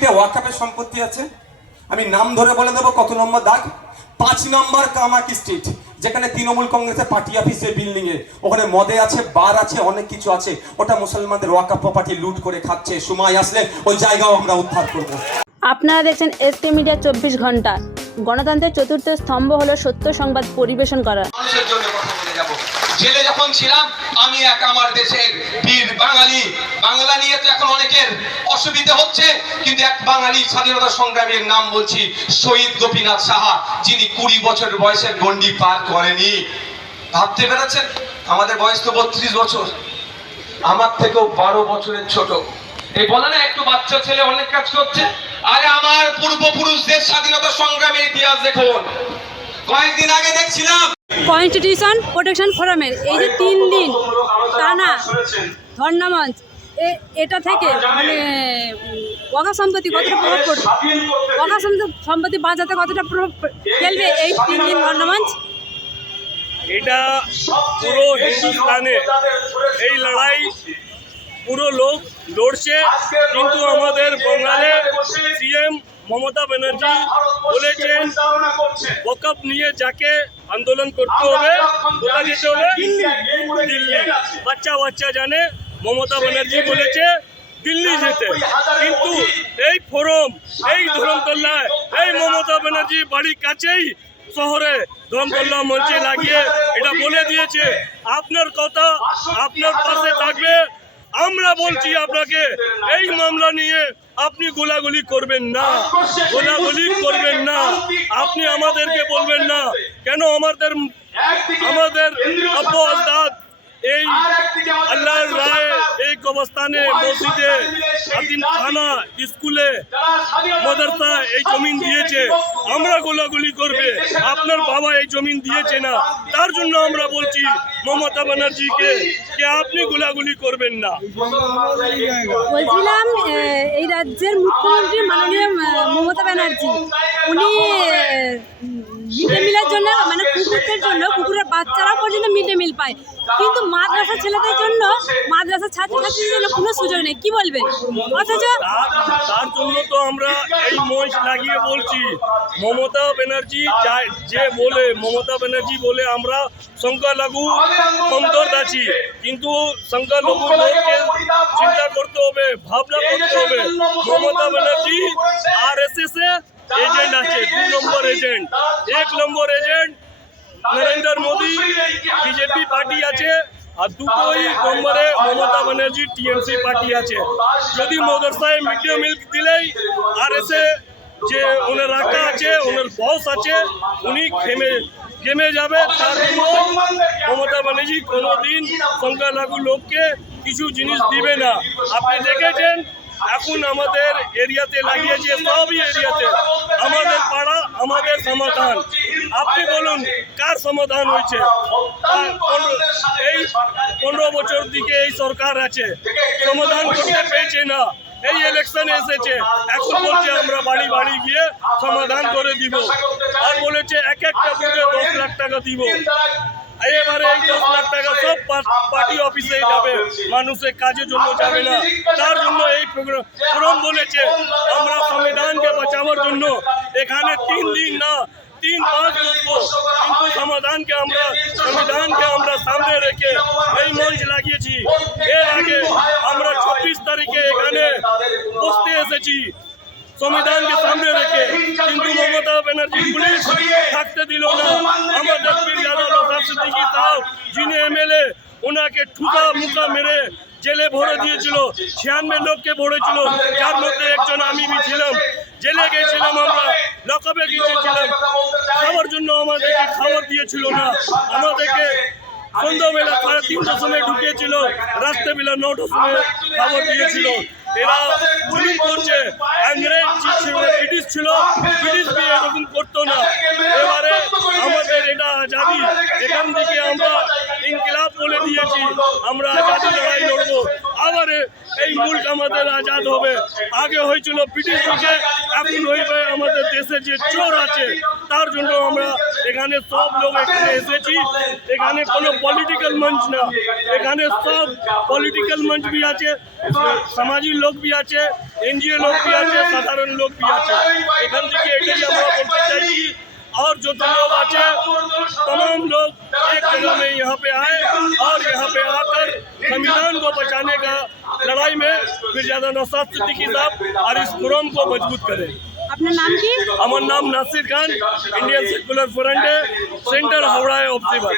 স্ট্রিটে ওয়াকফের সম্পত্তি আছে, আমি নাম ধরে বলে দেবো কত নম্বর দাগ। 5 নম্বর কামাকি স্ট্রিট, যেখানে তৃণমূল কংগ্রেসের পার্টি অফিস বিল্ডিং এ, ওখানে মদে আছে, বার আছে, অনেক কিছু আছে। ওটা মুসলমানদের ওয়াকফ প্রপার্টি লুট করে খাচ্ছে। সময় আসলে ওই জায়গাও আমরা উদ্ধার করব। আপনারা দেখছেন এসকে মিডিয়া 24 ঘন্টা। গণতন্ত্রের চতুর্থ স্তম্ভ হলো সত্য সংবাদ পরিবেশন করা। মানুষের জন্য কথা বলে যাব। জেলে যখন ছিলাম আমি এক আমার দেশের বীর বাঙালি, বাংলা নিয়ে তো এখন অনেকের অসুবিধা হচ্ছে, কিন্তু এক বাঙালি স্বাধীনতা সংগ্রামীর নাম বলছি, শহীদ গোপীনাথ সাহা, যিনি 20 বছর বয়সের গন্ডি পার করেনি। ভাবতে পেরেছেন? আমাদের বয়স তো 32 বছর, আমার থেকেও 12 বছরের ছোট। এই বলে না একটু বাচ্চা ছেলে অনেক কাজ করছে। আরে আমার পূর্বপুরুষদের স্বাধীনতা সংগ্রামের ইতিহাস দেখুন। কয়েকদিন আগে দেখছিলাম কনস্টিটিউশন প্রোটেকশন ফোরামের এই যে 3 দিন টানা ধর্ণামঞ্চ, এটা থেকে মানে ওয়াকফ সম্পত্তি কতটা প্রভাব পড়বে, ওয়াকফ সম্পত্তি বাঁচাতে কতটা প্রভাব ফেলবে এই 3 দিন ধর্ণামঞ্চ? এটা পুরো হিন্দুস্তানে এই লড়াই পুরো লোক লড়ছে, কিন্তু আমাদের বাংলার সিএম মমতা ব্যানার্জি বলেছেন ওয়াকফ নিয়ে যাকে আন্দোলন করতে হবে কোথায় যেতে হবে, দিল্লি। বাচ্চা বাচ্চা জানে মমতা ব্যানার্জি বলেছে দিল্লি যেতে, কিন্তু এই ফোরাম এই ধর্মতলায় এই মমতা ব্যানার্জি বাড়ির কাছেই শহরে ধর্মতলা মঞ্চে লাগিয়ে এটা বলে দিয়েছে আপনার কথা আপনার পাশে থাকবে। আমরা বলছি আপনাকে এই মামলা নিয়ে আপনি গোলাগুলি করবেন না, গোলাগুলি করবেন না। আপনি আমাদেরকে বলবেন না কেন আমাদের আব্বা আজদাদ এই আল্লাহর রায় এই কবরস্থানে মসজিদে আতিমখানা স্কুলে মাদ্রাসা এই জমিন দিয়েছে, আমরা গোলাগুলি করবে? আপনার বাবা এই জমিন দিয়েছে না, তার জন্য আমরা বলছি মমতা ব্যানার্জিকে যে আপনি গোলাগুলি করবেন না। বলছিলাম এই রাজ্যের মুখ্যমন্ত্রী মাননীয় মমতা ব্যানার্জি, উনি মিড ডে মিলের জন্য মানে কুকুরদের জন্য, কুকুরের বাচ্চারা পর্যন্ত মিড ডে মিল পায়, কিন্তু মাদ্রাসা ছেলেদের জন্য, মাদ্রাসা ছাত্রছাত্রীদের জন্য কোনো সুযোগ নেই। কি বলবেন? অথচ তার জন্য তো আমরা এই মঞ্চ লাগিয়ে বলছি মমতা ব্যানার্জি যে বলে, মমতা ব্যানার্জি বলে আমরা সংখ্যালঘু কমজোর আছি, কিন্তু সংখ্যালঘু লোককে চিন্তা করতে হবে, ভাবনা করতে হবে। মমতা ব্যানার্জি RSS এজেন্ট আছে, 2 নম্বর এজেন্ট। 1 নম্বর agent Narendra Modi BJP party আছে, আর 2 নম্বরে মমতা ব্যানার্জি TMC পার্টি আছে। যদি মাদ্রাসায় মিড ডে মিল দিলেই RSS যে ওনার রাখা আছে, ওনার বস আছে, উনি ঘেমে যাবে। তার জন্য মমতা ব্যানার্জি কোনোদিন সংখ্যালঘু লোককে কিছু জিনিস দিবে না। আপনি দেখেছেন এখন আমাদের এরিয়াতে লাগিয়েছে, সবই এরিয়াতে আমাদের পাড়া আমাদের সমাধান। আপনি বলুন কার সমাধান হয়েছে? এই 15 বছর দিকে এই সরকার আছে, সমাধান করতে পেরেছে না। এই ইলেকশনে এসেছে, এখন বলছে আমরা বাড়ি বাড়ি গিয়ে সমাধান করে দিব, আর বলেছে এক একটা বুথে 10 লাখ টাকা দিব। এবারে এই 10 লাখ টাকা সব পার্টি অফিসে যাবে, মানুষের কাজের জন্য যাবে না। তার জন্য এই ফোরাম বলেছে আমরা সংবিধানকে বাঁচানোর জন্য এখানে 3 দিন না 3-5 বসবো, কিন্তু সংবিধানকে আমরা সামনে রেখে এই মঞ্চ লাগিয়েছি। এর আগে আমরা 26 তারিখে এখানে বসতে এসেছি সংবিধানকে সামনে রেখে, কিন্তু মমতা ব্যানার্জি পুলিশ থাকতে দিল না। আমাদের সিদ্দিকী তাও যিনি MLA, ওনাকে ঠুকা মুখা মেরে জেলে ভরে দিয়েছিল। 96 লোককে ভরেছিল, যার মধ্যে একজন আমি ছিলাম। জেলে গিয়েছিলাম, আমরা লকআপে গিয়েছিলাম। খাওয়ার জন্য আমাদেরকে খাবার দিয়েছিল না, আমাদেরকে সন্ধ্যাবেলা 3:30টার সময় ঢুকিয়েছিল, রাত্রেবেলা 9টার সময় খাবার দিয়েছিল। এরা জুলুম করছে। ইংরেজ ছিল, ব্রিটিশ ছিল, ব্রিটিশ এরকম করতো না। এবারে আমাদের এটা আজাদি, এখান থেকে আমরা ইনকিলাব বলে দিয়েছি, আমরা আজাদি লড়াই লড়বো। আবার এই মুল্ক আমাদের আজাদ হবে। আগে হয়েছিল ব্রিটিশ থেকে, এখন হইবে আমাদের দেশে যে চোর আছে তার জন্য আমরা এখানে সব লোক এখানে এসেছি। এখানে কোনো পলিটিক্যাল মঞ্চ না, এখানে সব পলিটিক্যাল মঞ্চ भी আছে, সামাজিক লোক भी আছে, এনজিও লোক भी আছে, সাধারণ লোক भी আছে। এখান থেকে এটাই আমরা বলতে চাইছি और जो तो लोग आचे तमाम लोग एक जगह में यहाँ पे आए और यहाँ पे आकर संविधान को बचाने का लड़ाई में फिर ज्यादा नौशाद सिद्दीकी साहब और इस फोरम को मजबूत करें। আপনার নাম কি? আমার নাম नासिर खान, इंडियन सेकुलर फ्रंट है, सेंटर हावड़ा है ऑब्जर्वर।